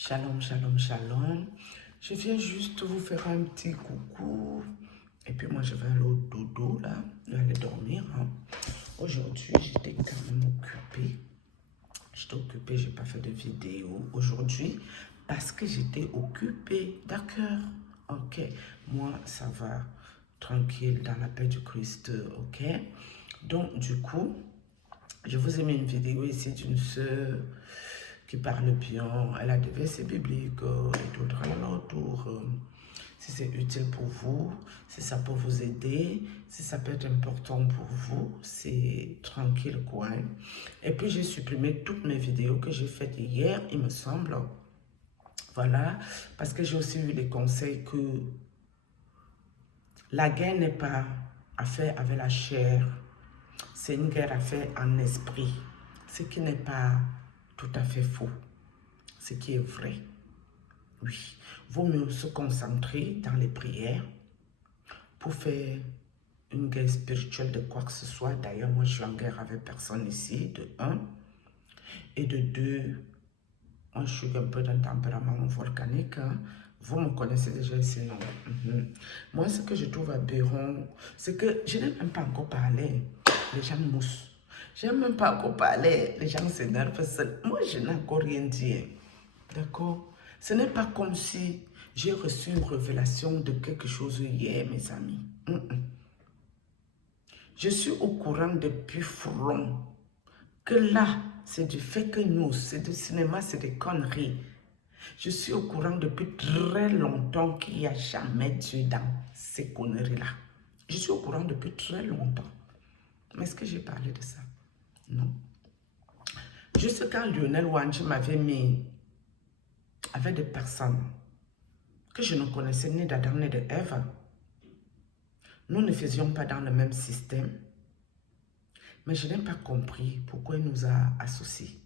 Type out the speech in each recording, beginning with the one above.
Shalom, shalom, shalom. Je viens juste vous faire un petit coucou. Et puis moi, je vais aller au dodo, là. Je vais aller dormir. Aujourd'hui, j'étais quand même occupée. J'étais occupée, je n'ai pas fait de vidéo aujourd'hui parce que j'étais occupée. D'accord. Ok. Moi, ça va. Tranquille, dans la paix du Christ. Ok. Donc, du coup, je vous ai mis une vidéo ici d'une sœur qui parle bien. Elle a des versets bibliques et tout autour. Si c'est utile pour vous, si ça peut vous aider, si ça peut être important pour vous, c'est tranquille quoi. Et puis j'ai supprimé toutes mes vidéos que j'ai faites hier, il me semble. Voilà, parce que j'ai aussi eu des conseils que la guerre n'est pas à faire avec la chair, c'est une guerre à faire en esprit, ce qui n'est pas tout à fait faux, ce qui est vrai. Oui, vaut mieux se concentrer dans les prières pour faire une guerre spirituelle de quoi que ce soit. D'ailleurs, moi, je suis en guerre avec personne ici, de un. Et de deux, moi, je suis un peu d'un tempérament volcanique. Vous me connaissez déjà ici, non? Moi, ce que je trouve aberrant, c'est que je n'ai même pas encore parlé. Les gens moussent. Je n'ai même pas encore parlé. Les gens s'énervent seuls. Moi, je n'ai encore rien dit. D'accord? Ce n'est pas comme si j'ai reçu une révélation de quelque chose hier, mes amis. Je suis au courant depuis From que là, c'est du fake news, c'est du cinéma, c'est des conneries. Je suis au courant depuis très longtemps qu'il n'y a jamais Dieu dans ces conneries-là. Je suis au courant depuis très longtemps. Mais est-ce que j'ai parlé de ça? Non. Juste quand Lionel Wanji m'avait mis avec des personnes que je ne connaissais ni d'Adam ni de Ève, nous ne faisions pas dans le même système. Mais je n'ai pas compris pourquoi il nous a associés.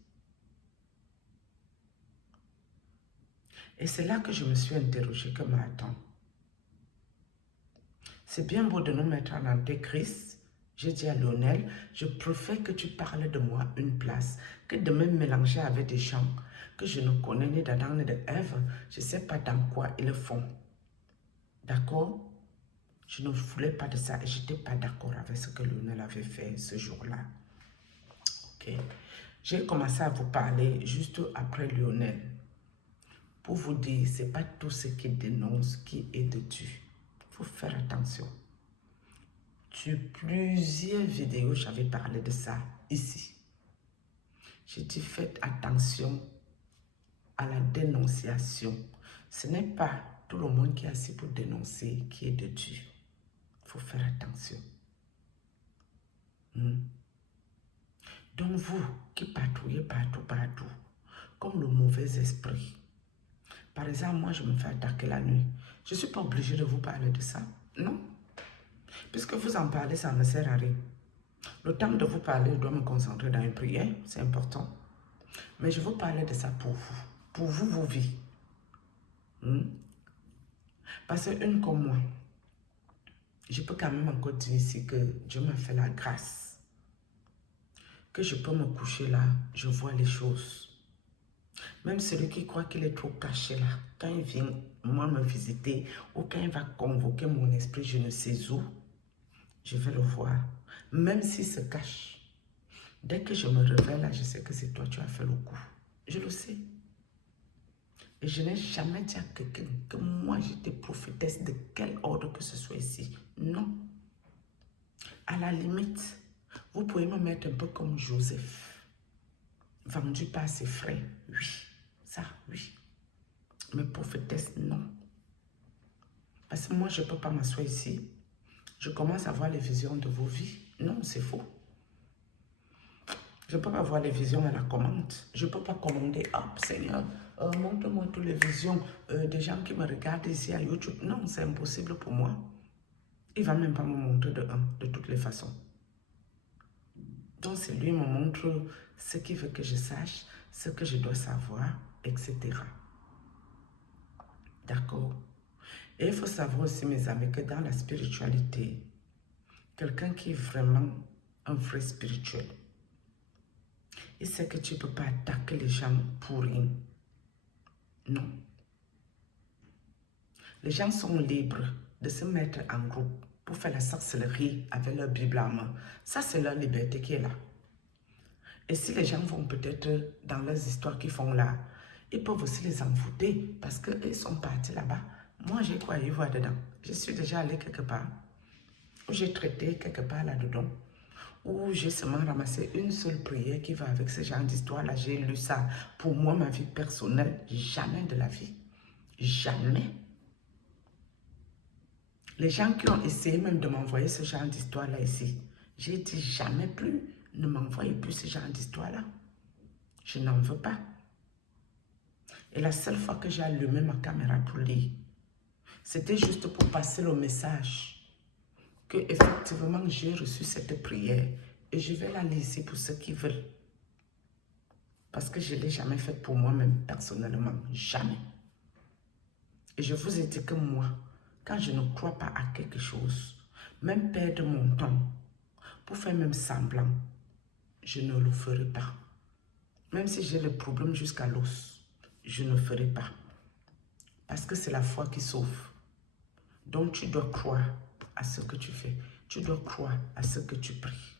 Et c'est là que je me suis interrogée comme attends. C'est bien beau de nous mettre en antéchrist. J'ai dit à Lionel, je préfère que tu parles de moi une place que de me mélanger avec des gens que je ne connais ni d'Adam ni d'Ève. Je ne sais pas dans quoi ils font. D'accord? Je ne voulais pas de ça et je n'étais pas d'accord avec ce que Lionel avait fait ce jour-là. Ok? J'ai commencé à vous parler juste après Lionel. Pour vous dire, ce n'est pas tout ce qui dénonce qui est de Dieu. Il faut faire attention. Sur plusieurs vidéos, j'avais parlé de ça ici. J'ai dit, faites attention à la dénonciation. Ce n'est pas tout le monde qui est assis pour dénoncer qui est de Dieu. Il faut faire attention. Donc vous qui patrouillez partout, comme le mauvais esprit. Par exemple, moi, je me fais attaquer la nuit. Je ne suis pas obligée de vous parler de ça. Non. Puisque vous en parlez, ça ne me sert à rien. Le temps de vous parler, je dois me concentrer dans une prière. C'est important. Mais je veux parler de ça pour vous. Pour vous, vos vies. Parce qu'une comme moi, je peux quand même encore dire ici que Dieu m'a fait la grâce. Que je peux me coucher là, je vois les choses. Même celui qui croit qu'il est trop caché là, quand il vient moi me visiter ou quand il va convoquer mon esprit, je ne sais où, je vais le voir. Même s'il se cache. Dès que je me réveille là, je sais que c'est toi, tu as fait le coup. Je le sais. Et je n'ai jamais dit à quelqu'un que moi j'étais prophétesse de quel ordre que ce soit ici. Non. À la limite, vous pouvez me mettre un peu comme Joseph. Vendu par ses frères. Oui. Ça, oui. Mais prophétesse, non. Parce que moi, je ne peux pas m'asseoir ici. Je commence à voir les visions de vos vies. Non, c'est faux. Je ne peux pas voir les visions à la commande. Je ne peux pas commander, hop, Seigneur, montre-moi toutes les visions des gens qui me regardent ici à YouTube. Non, c'est impossible pour moi. Il ne va même pas me montrer de toutes les façons. Donc, c'est lui qui me montre ce qu'il veut que je sache, ce que je dois savoir, etc. D'accord? Et il faut savoir aussi, mes amis, que dans la spiritualité, quelqu'un qui est vraiment un vrai spirituel, il sait que tu ne peux pas attaquer les gens pour rien. Les gens sont libres de se mettre en groupe pour faire la sorcellerie avec leur Bible en main. Ça, c'est leur liberté qui est là. Et si les gens vont peut-être dans leurs histoires qu'ils font là, ils peuvent aussi les envoûter parce qu'ils sont partis là-bas. Moi, j'ai quoi y voir dedans? Je suis déjà allé quelque part, où j'ai traité quelque part là-dedans, où j'ai seulement ramassé une seule prière qui va avec ce genre d'histoire-là. J'ai lu ça pour moi, ma vie personnelle. Jamais de la vie. Jamais. Les gens qui ont essayé même de m'envoyer ce genre d'histoire-là ici, j'ai dit jamais plus, ne m'envoyez plus ce genre d'histoire-là. Je n'en veux pas. Et la seule fois que j'ai allumé ma caméra pour lire, c'était juste pour passer le message que effectivement j'ai reçu cette prière et je vais la laisser pour ceux qui veulent. Parce que je ne l'ai jamais faite pour moi-même personnellement. Jamais. Et je vous ai dit que moi, quand je ne crois pas à quelque chose, même perdre mon temps pour faire même semblant, je ne le ferai pas. Même si j'ai le problème jusqu'à l'os, je ne ferai pas. Parce que c'est la foi qui sauve. Donc tu dois croire à ce que tu fais. Tu dois croire à ce que tu pries.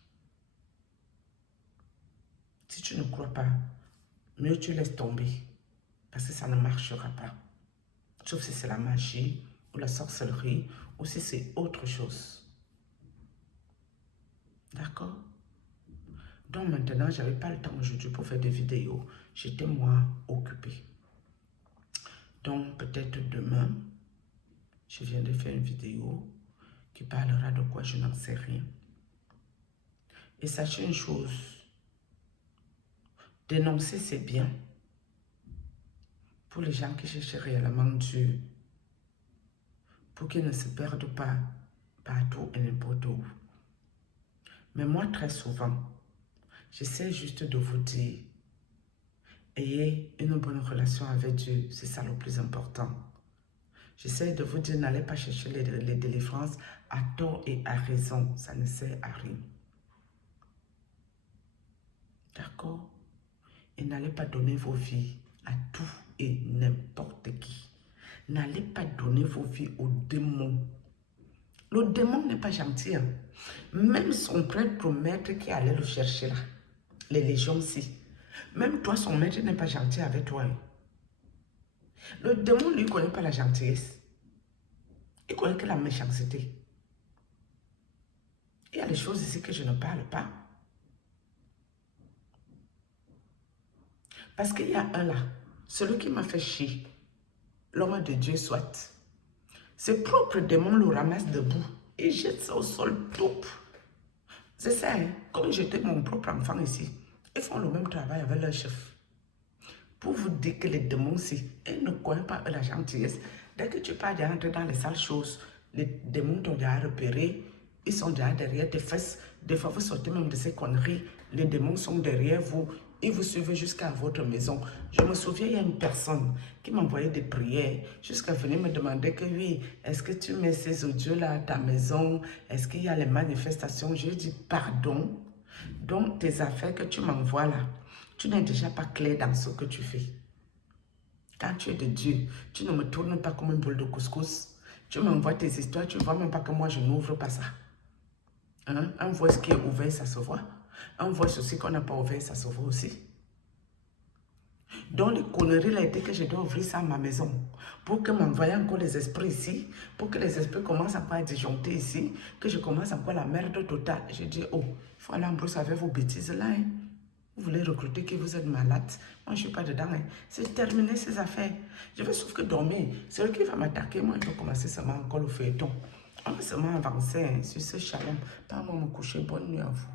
Si tu ne crois pas, mieux tu laisses tomber. Parce que ça ne marchera pas. Sauf si c'est la magie ou la sorcellerie ou si c'est autre chose. D'accord? Donc maintenant, je n'avais pas le temps aujourd'hui pour faire des vidéos. J'étais moi occupée. Donc peut-être demain, je viens de faire une vidéo qui parlera de quoi je n'en sais rien. Et sachez une chose, dénoncer c'est bien pour les gens qui cherchent réellement Dieu, pour qu'ils ne se perdent pas partout et n'importe où. Mais moi, très souvent, j'essaie juste de vous dire, ayez une bonne relation avec Dieu, c'est ça le plus important. J'essaie de vous dire, n'allez pas chercher les délivrances à tort et à raison, ça ne sert à rien. D'accord? Et n'allez pas donner vos vies à tout et n'importe qui. N'allez pas donner vos vies aux démons. Le démon n'est pas gentil. Hein? Même son propre maître qui allait le chercher là, les légions aussi. Même toi, son maître n'est pas gentil avec toi. Hein? Le démon, lui, ne connaît pas la gentillesse. Il connaît que la méchanceté. Il y a des choses ici que je ne parle pas. Parce qu'il y a un là, celui qui m'a fait chier, l'homme de Dieu soit. Ses propres démons le ramassent debout et jettent ça au sol tout. C'est ça, hein? Comme j'étais mon propre enfant ici, ils font le même travail avec leur chef. Pour vous dire que les démons aussi, ils ne connaissent pas la gentillesse. Dès que tu pars d'entrer dans les sales choses, les démons t'ont déjà repéré, ils sont déjà derrière tes fesses. Des fois, vous sortez même de ces conneries, les démons sont derrière vous, ils vous suivent jusqu'à votre maison. Je me souviens, il y a une personne qui m'envoyait des prières jusqu'à venir me demander que oui, est-ce que tu mets ces audios-là à ta maison? Est-ce qu'il y a les manifestations? Je lui ai dit, pardon. Donc, tes affaires que tu m'envoies là, tu n'es déjà pas clair dans ce que tu fais. Quand tu es de Dieu, tu ne me tournes pas comme une boule de couscous. Tu m'envoies tes histoires, tu ne vois même pas que moi, je n'ouvre pas ça. Hein? Un voice qui est ouvert, ça se voit. Un voice aussi qu'on n'a pas ouvert, ça se voit aussi. Donc, les conneries là étaient que je dois ouvrir ça à ma maison. Pour que m'envoyer encore les esprits ici, pour que les esprits commencent encore à disjoncter ici, que je commence encore la merde totale. J'ai dit, oh, il faut aller en brousse avec vos bêtises là. Hein? Vous voulez recruter que vous êtes malade. Moi, je ne suis pas dedans. Hein. C'est terminer ces affaires. Je veux sauf que dormir. Celui qui va m'attaquer, moi, je vais commencer seulement encore le feuilleton. On va seulement avancer hein, sur ce chalon. Pas moi me coucher. Bonne nuit à vous.